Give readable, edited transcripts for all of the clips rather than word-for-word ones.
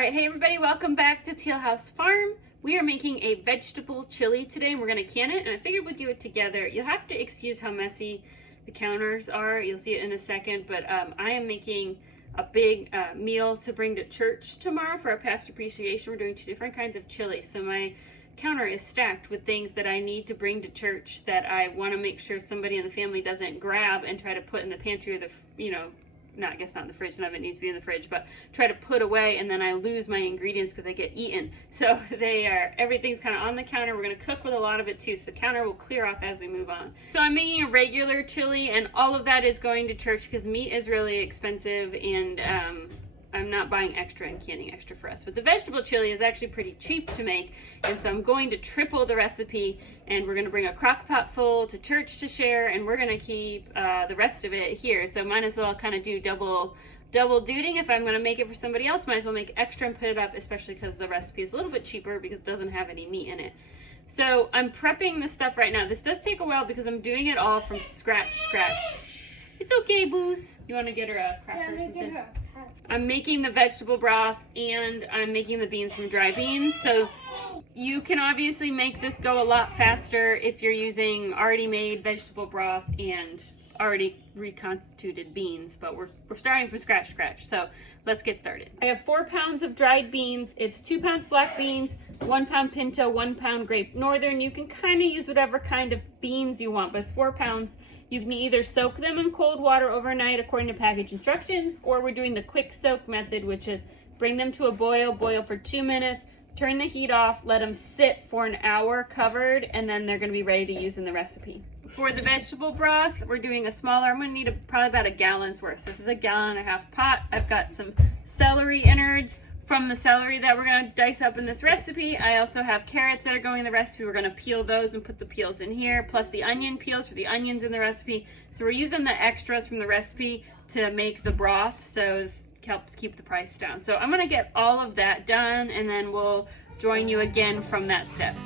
Alright, hey everybody, welcome back to Teal House Farm. We are making a vegetable chili today and we're going to can it, and I figured we'd do it together. You'll have to excuse how messy the counters are, you'll see it in a second, but I am making a big meal to bring to church tomorrow for our pastor appreciation. We're doing 2 different kinds of chili, so my counter is stacked with things that I need to bring to church that I want to make sure somebody in the family doesn't grab and try to put in the pantry or the, I guess not in the fridge, none of it needs to be in the fridge, but try to put away, and then I lose my ingredients because they get eaten. So everything's kind of on the counter. We're going to cook with a lot of it too, so the counter will clear off as we move on. So I'm making a regular chili, and all of that is going to church because meat is really expensive, and I'm not buying extra and canning extra for us. But the vegetable chili is actually pretty cheap to make, and so I'm going to triple the recipe, and we're going to bring a crock pot full to church to share, and we're going to keep the rest of it here. So might as well kind of do double duty. If I'm going to make it for somebody else, might as well make extra and put it up, especially because the recipe is a little bit cheaper because it doesn't have any meat in it. So I'm prepping the stuff right now. This does take a while because I'm doing it all from scratch. It's okay, Booze. You want to get her a cracker or something? I'm making the vegetable broth and I'm making the beans from dry beans. So you can obviously make this go a lot faster if you're using already made vegetable broth and already reconstituted beans, but we're starting from scratch. So let's get started. I have 4 pounds of dried beans. It's 2 pounds black beans, 1 pound pinto, 1 pound grape northern. You can kind of use whatever kind of beans you want, but it's 4 pounds. You can either soak them in cold water overnight according to package instructions, or we're doing the quick soak method, which is bring them to a boil for 2 minutes, turn the heat off, let them sit for an hour covered, and then they're going to be ready to use in the recipe. For the vegetable broth, we're doing a smaller, I'm going to need probably about a gallon's worth. So this is a 1.5 gallon pot. I've got some celery innards from the celery that we're going to dice up in this recipe. I also have carrots that are going in the recipe. We're going to peel those and put the peels in here, plus the onion peels for the onions in the recipe. So we're using the extras from the recipe to make the broth, so it helps keep the price down. So I'm going to get all of that done, and then we'll join you again from that step.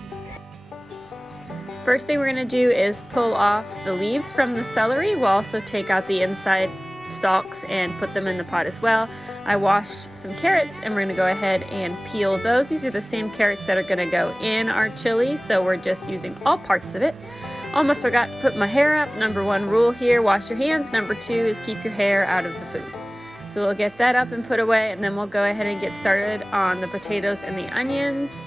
First thing we're going to do is pull off the leaves from the celery. We'll also take out the inside stalks and put them in the pot as well. I washed some carrots and we're going to go ahead and peel those. These are the same carrots that are going to go in our chili, so we're just using all parts of it. Almost forgot to put my hair up. Number 1 rule here, wash your hands. Number 2 is keep your hair out of the food. So we'll get that up and put away, and then we'll go ahead and get started on the potatoes and the onions.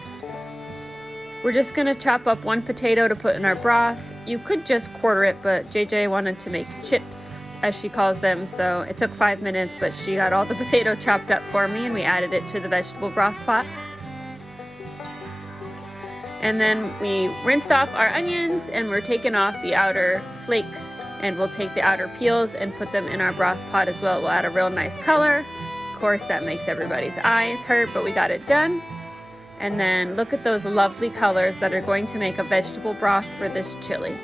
We're just going to chop up 1 potato to put in our broth. You could just quarter it, but JJ wanted to make chips, as she calls them, so it took 5 minutes, but she got all the potato chopped up for me and we added it to the vegetable broth pot. And then we rinsed off our onions and we're taking off the outer flakes, and we'll take the outer peels and put them in our broth pot as well. We'll add a real nice color. Of course, that makes everybody's eyes hurt, but we got it done. And then look at those lovely colors that are going to make a vegetable broth for this chili.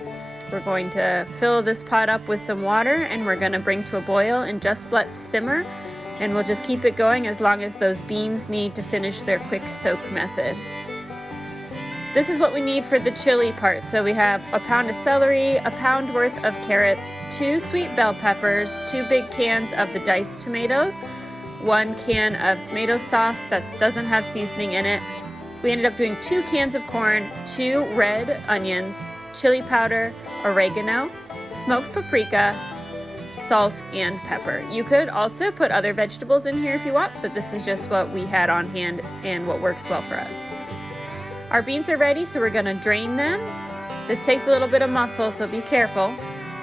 We're going to fill this pot up with some water, and we're going to bring to a boil and just let simmer, and we'll just keep it going as long as those beans need to finish their quick soak method. This is what we need for the chili part. So we have 1 pound of celery, 1 pound worth of carrots, 2 sweet bell peppers, 2 big cans of the diced tomatoes, 1 can of tomato sauce that doesn't have seasoning in it. We ended up doing 2 cans of corn, 2 red onions, chili powder, oregano, smoked paprika, salt, and pepper. You could also put other vegetables in here if you want, but this is just what we had on hand and what works well for us. Our beans are ready, so we're going to drain them. This takes a little bit of muscle, so be careful.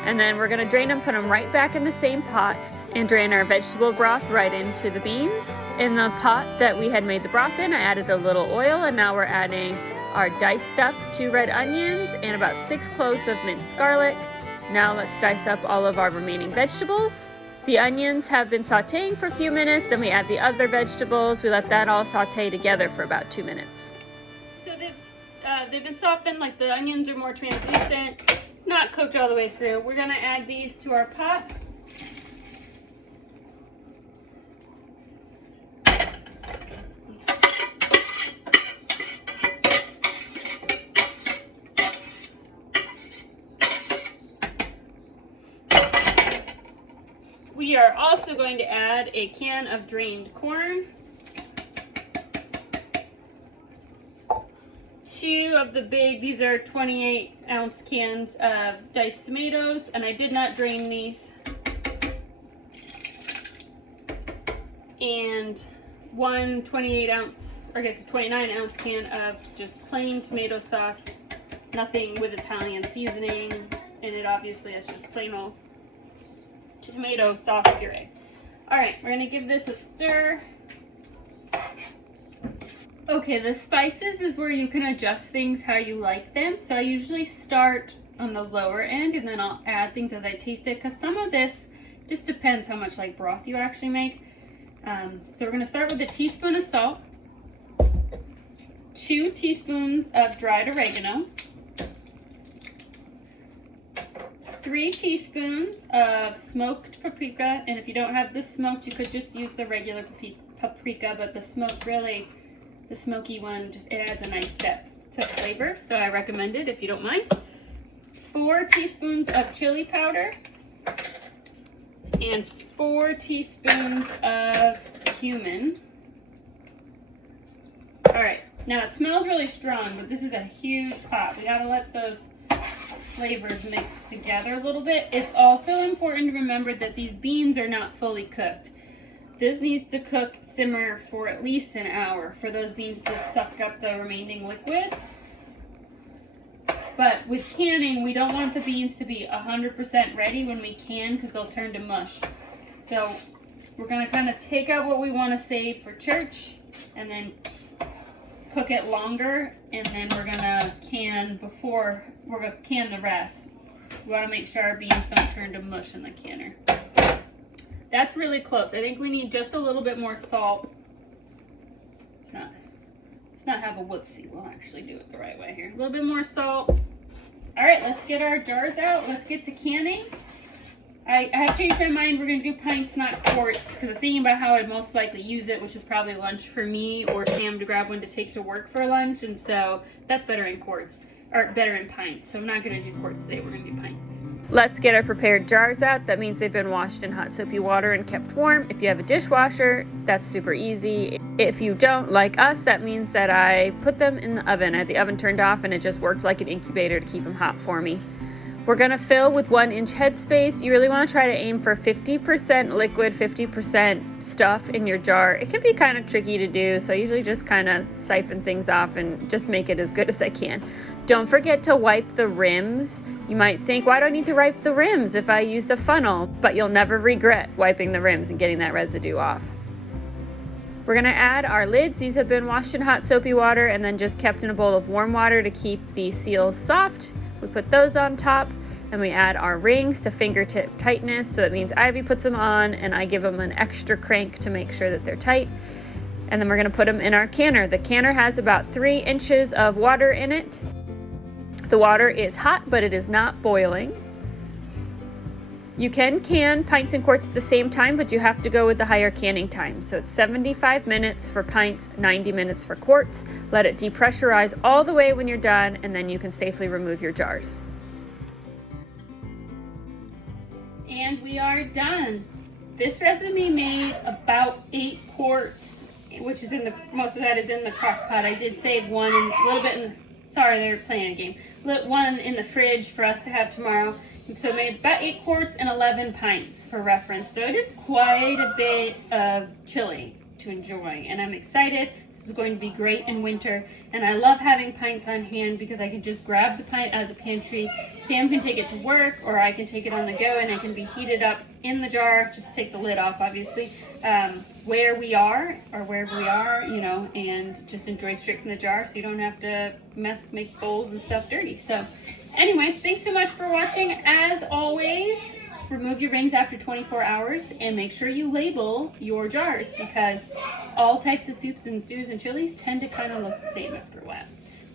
And then we're going to drain them, put them right back in the same pot, and drain our vegetable broth right into the beans. In the pot that we had made the broth in, I added a little oil, and now we're adding our diced up 2 red onions and about 6 cloves of minced garlic. Now let's dice up all of our remaining vegetables. The onions have been sauteing for a few minutes, then we add the other vegetables. We let that all saute together for about 2 minutes. So they've been softened, like the onions are more translucent, not cooked all the way through. We're going to add these to our pot. We are also going to add a can of drained corn. 2 of the big, these are 28-ounce cans of diced tomatoes, and I did not drain these. And 1 28-ounce, or I guess a 29-ounce can of just plain tomato sauce, nothing with Italian seasoning in it. Obviously, it's just plain old tomato sauce puree. All right, we're gonna give this a stir. Okay, the spices is where you can adjust things how you like them. So I usually start on the lower end and then I'll add things as I taste it, because some of this just depends how much like broth you actually make. So we're gonna start with a teaspoon of salt, 2 teaspoons of dried oregano, 3 teaspoons of smoked paprika, and if you don't have the smoked, you could just use the regular paprika, but the smoked really, the smoky one, just it adds a nice depth to flavor, so I recommend it if you don't mind. 4 teaspoons of chili powder, and 4 teaspoons of cumin. All right, now it smells really strong, but this is a huge pot. We gotta let those flavors mix together a little bit. It's also important to remember that these beans are not fully cooked. This needs to cook, simmer for at least an hour for those beans to suck up the remaining liquid. But with canning, we don't want the beans to be 100% ready when we can, because they'll turn to mush. So we're gonna kind of take out what we want to save for church and then cook it longer, and then we're gonna can before we're gonna can the rest. We want to make sure our beans don't turn to mush in the canner. That's really close. I think we need just a little bit more salt. Let's not have a whoopsie. We'll actually do it the right way here. A little bit more salt. All right, let's get our jars out. Let's get to canning. I have changed my mind. We're going to do pints, not quarts, because I was thinking about how I'd most likely use it, which is probably lunch for me or Sam to grab one to take to work for lunch, and so that's better in quarts, or better in pints. So I'm not going to do quarts today. We're going to do pints. Let's get our prepared jars out. That means they've been washed in hot soapy water and kept warm. If you have a dishwasher, that's super easy. If you don't, like us, that means that I put them in the oven. I had the oven turned off and it just worked like an incubator to keep them hot for me. We're gonna fill with 1-inch headspace. You really wanna try to aim for 50% liquid, 50% stuff in your jar. It can be kind of tricky to do, so I usually just kind of siphon things off and just make it as good as I can. Don't forget to wipe the rims. You might think, why do I need to wipe the rims if I used a funnel? But you'll never regret wiping the rims and getting that residue off. We're gonna add our lids. These have been washed in hot soapy water and then just kept in a bowl of warm water to keep the seals soft. We put those on top, and we add our rings to fingertip tightness. So that means Ivy puts them on and I give them an extra crank to make sure that they're tight. And then we're gonna put them in our canner. The canner has about 3 inches of water in it. The water is hot, but it is not boiling. You can can pints and quarts at the same time, but you have to go with the higher canning time. So it's 75 minutes for pints, 90 minutes for quarts. Let it depressurize all the way when you're done, and then you can safely remove your jars. And we are done. This recipe made about 8 quarts, which is in the, most of that is in the crock pot. I did save one, and a little bit in the, sorry, they're playing a game. One in the fridge for us to have tomorrow. So I made about 8 quarts and 11 pints for reference. So it is quite a bit of chili to enjoy, and I'm excited. This is going to be great in winter, and I love having pints on hand because I can just grab the pint out of the pantry. Sam can take it to work, or I can take it on the go, and it can be heated up in the jar. Just take the lid off, obviously, where we are, or wherever we are, you know, and just enjoy straight from the jar, so you don't have to make bowls and stuff dirty. So anyway, thanks so much for watching. As always, remove your rings after 24 hours and make sure you label your jars, because all types of soups and stews and chilies tend to kind of look the same after a while.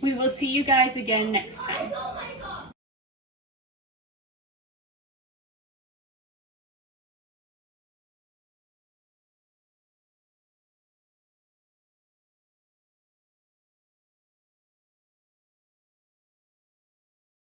We will see you guys again next time.